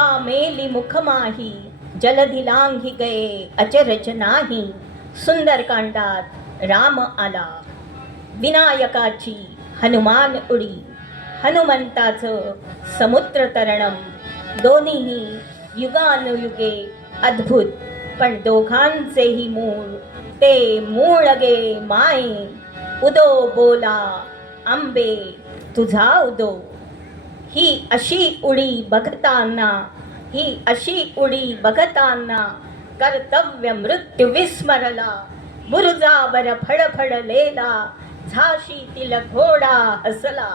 मेली मुखमाही जलधिलांघी गये अचरज नाही. सुंदरकांडात राम आला. विनायकाची हनुमान उडी, हनुमंताचं समुद्र तरणम. दोन्हीही युगानुयुगे अद्भुत, पण दोघांचेही मूळ ते मूळ गे माये. उदो बोला आंबे तुझा उदो. ही अशी उडी बघताना, ही अशी उडी बघताना कर्तव्य मृत्यू विस्मरला. बुरुजावर फडफडलेला झाशीतील घोडा हसला.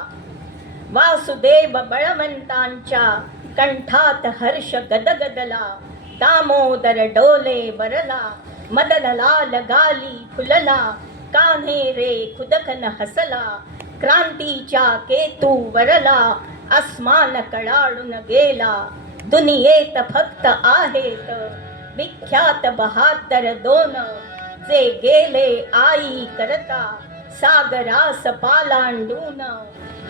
वासुदेव बळवंतांच्या कंठात हर्ष गदगदला. दामोदर डोले वरला, मदनलाल गाली फुलला. कान्हे रे खुदकन हसला, क्रांतीच्या केतू वरला. आसमान कळाळून गेला, दुनियेत फक्त आहेत विख्यात बहादर दोन. जे गेले आई करता सागरास पालांडून.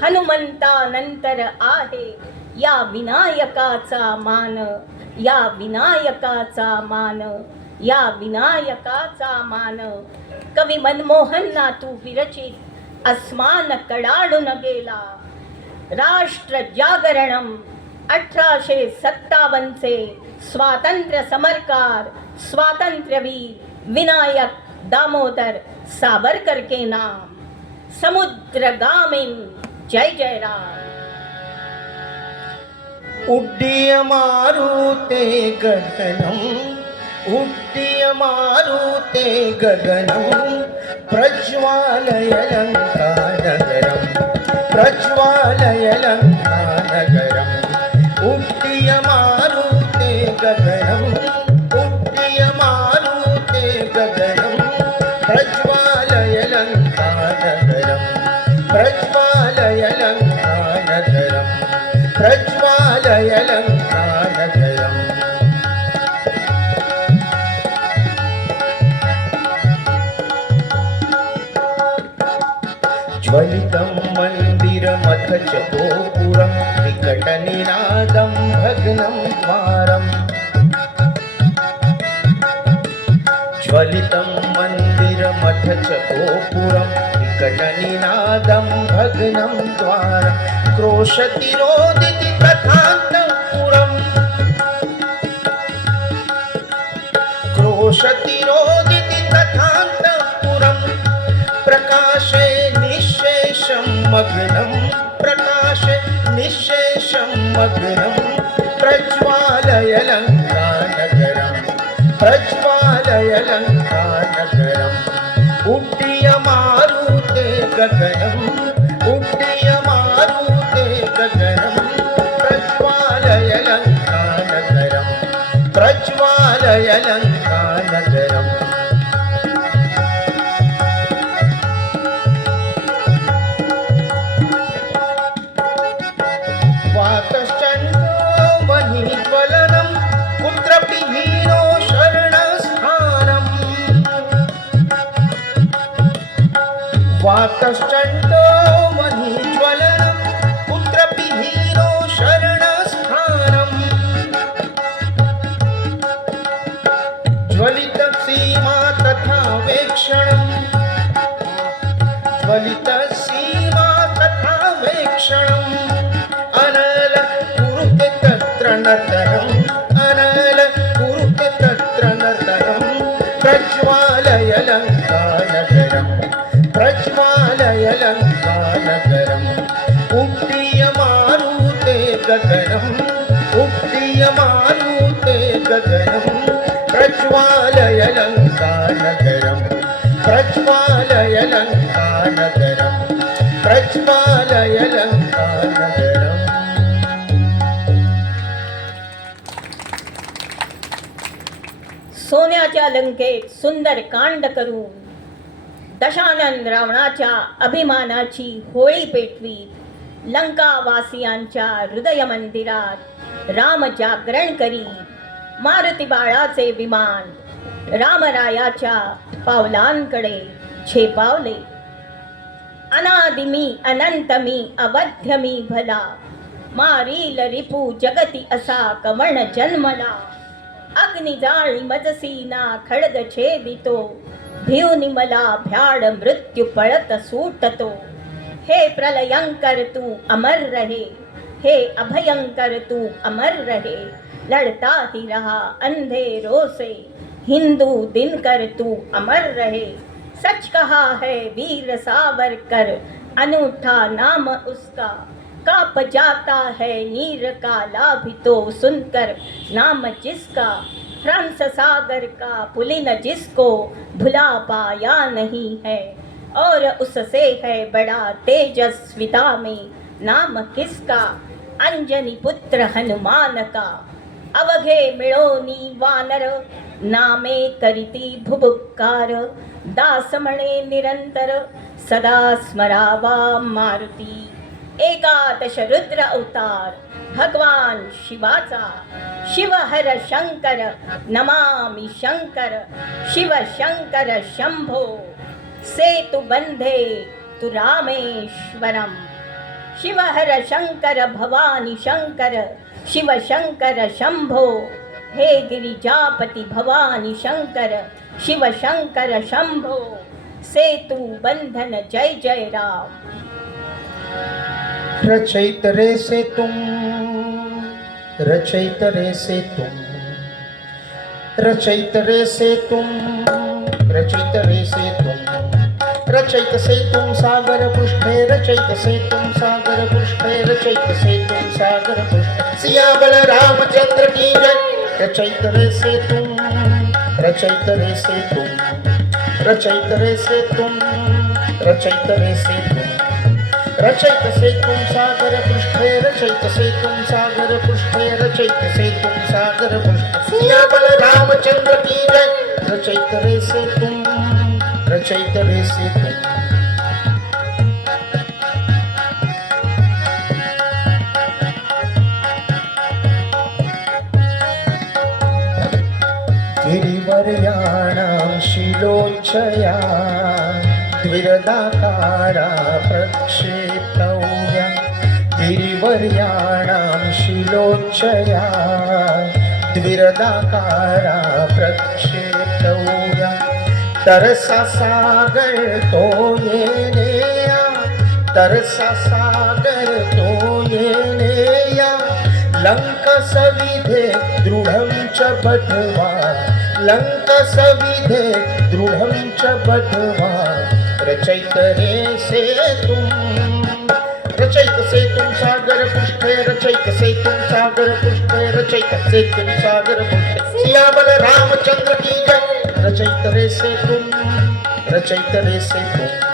हनुमंतानंतर आहे या विनायकाचा मान, या विनायकाचा मान, या विनायकाचा मान. कवी मनमोहन नातू विरचित आसमान कळाळून गेला. राष्ट्र जागरणम 1857चे स्वातंत्र्य समरकार स्वातंत्र्यवीर विनायक दामोदर सावरकर के नाम. समुद्रगामिन जय जय राम. उड्डीय मारुते गगनम, उड्डीय मारुते गगनम. प्रज्वालय लंकानगरम, प्रज्वालय लंकानगरम. उड्डीय मारुते गगनम, उड्डीय मारुते गगनम. प्रज्वालय लंकानगरम, प्रज्वालय लंकानगरम, प्रज्वालय लंकानगरम. ज्वलितं मन्दिरमथ च गोपुरं विकटनिनादं भग्नं द्वारम्. ज्वलितं मन्दिरमथ च गोपुरं विकटनिनादं भग्नं द्वारम्. क्रोशतिरोदिति तथान्तःपुरम्, क्रोशतिरोदिति तथान्तःपुरम्. प्रकाशे निःशेषं मग्नं, प्रकाशे निःशेषं मग्नं. प्रज्वालय लंकानगरं, प्रज्वालय लंकानगरम्. उड्डीय मारुते गगनम्, उड्डीय मारुते गगनम्. प्रज्वालय लंकानगरं, प्रज्वालय लंकानगरम्. वातश्चण्डो वह्निज्वलनं कुत्रपि हीनो शरणस्थानम्. ज्वलितसीमा तथा वेक्षणम्, ज्वलितसीमा तथा वेक्षणम्. अनल कुरुते तत्र नर्तनम्, अनल कुरुते तत्र नर्तनम्. प्रज्वालय लंकानगरम्, प्रज्वालय लंकानगरम्. उड्डीय मारुते गगनम्, उड्डीय मारुते गगनम्. प्रज्वालय लंकानगरम्, प्रज्वालय लंकानगरम्, प्रज्वालय लंकानगरम्. सोन्याच्या लंकेत सुंदर कांड करून दशानन रावणाच्या अभिमानाची होळी पेटवी. लंकावासियांच्या हृदय मंदिरात राम जागरण करी. मारुती बाळाचे विमान रामरायाच्या पावलांकडे झेपावले. अनादिमी अनंतमी अवध्यमी भला. मारील रिपू जगती असा कवण जन्मला अग्नि जाळी मजसीना खडग छेदितो भिवनी मला भ्याड मृत्यू पळत सुटतो हे प्रलयंकर तू अमर रहे हे अभयंकर तू अमर रहे लड़ता ही रहा अंधेरों से हिंदू दिनकर तू अमर रहे सच कहा है वीर सावरकर अनूठा नाम उसका काप जाता है नीर काला भी तो सुनकर नाम जिसका फ्रांस सागर का पुलिन जिसको भुला पाया नहीं है और उससे है बड़ा तेजस्विता में नाम किसका अंजनी पुत्र हनुमान का अवघे मिळोनी वानर नामे करीती भुभुक्कार दास म्हणे निरंतर सदा स्मरावा मारुती एकादश रुद्र अवतार भगवान शिवाचा शिवहर शंकर नमामि शंकर शिव शंकर शंभो सेतु बंधे तु रामेश्वरम शिवहर शंकर भवानी शंकर शिव शंकर शंभो हे गिरिजापति भवानी शंकर शिव शंकर शंभो सेतु बंधन जय जय राम रचयित रे से तुम रचयित रे से तुम रचयित रे से तुम रचयित रे से तुम रचयित से तुम सागर पृष्ठे रचयित से तुम सागर पृष्ठे रचयित से तुम सागर पृष्ठे सिया बल रामचंद्र की जय रचयित रे से तुम रचयित रे से तुम रचयित रे से तुम रचयित रे से तुम रचयित से तुम सागर पृष्ठे रचयित से तुम सागर पृष्ठे रचयित से तुम सागर पृष्ठे सिया बल रामचंद्र की जय रचयित रे से तुम रचयित रे से तुम गिरिवर्याणां शिलोच्छया द्विरदाकारा प्रक्षेप्तव्या गिरिवर्याणां शिलोच्छया द्विरदाकारा प्रक्षेप्तव्या तरसा सागर तो येनेया तरसा सागर तो येनेया लंक सविधे दृढं च बध्वा लंक सविधे दृढं च बध्वा रचयित रे से तुम रचयित से तुम सागर पृष्ठे रचयित से तुम सागर पृष्ठे रचयित से तुम सागर पृष्ठे सिया बल रामचंद्र की जय रचयित रे से तुम रचयित रे से तुम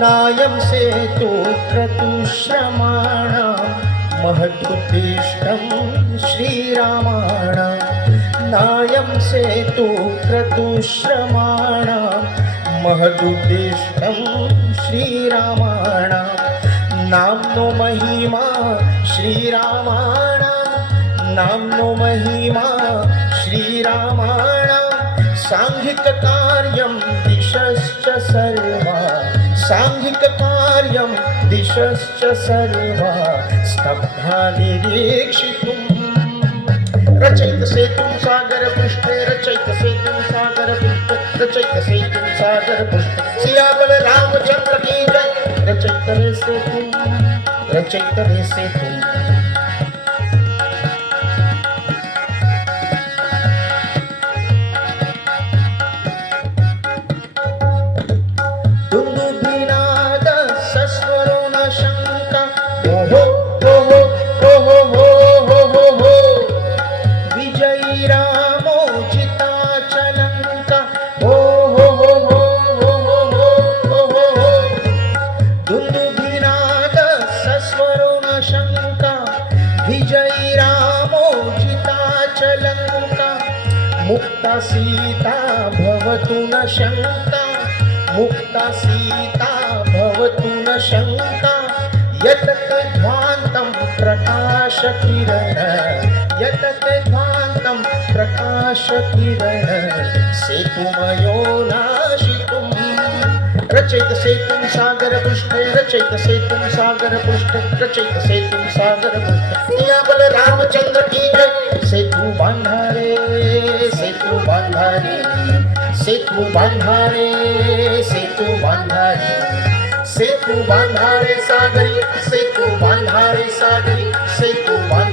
नायं सेतु क्रतुश्रमाणां महदुद्दिष्टं श्रीरामाणां नायं सेतु क्रतुश्रमाणां महदुद्दिष्टं श्रीरामाणां नाम्नो महिमा श्रीरामाणां नाम्नो महिमा श्रीरामाणां सांघिककार्यं दिशश्च सर्वा सांघिककार्यं दिशश्च सर्वा स्तब्धा निरीक्षितुं रचयित से तुम सागर पृष्ठे रचयित से तुम सागर पृष्ठे रचयित से तुम सागर पृष्ठे सिया बल रामचंद्र की जय रचयित रे से तुम रचयित रे से तुम मुक्ता सीता भवतु न शंका मुक्ता सीता भवतु न शंका यतते ध्वान्तं प्रकाश किरण यतते ध्वान्तं प्रकाश प्रकाश किरण सेतुमयो नाशितुम् रचयित सेतुं सागरपृष्ठे रचयित सेतुं सागरपृष्ठे रचयित सेतुं सागरपृष्ठे सिया बलरामचंद्र की जय सेतु बांधारे सेतु बांधारे सेतु बांधारे सेतु बांधारे सेतु बांधारे सागरी सेतु बांधारे सागरी सेतु बांधारे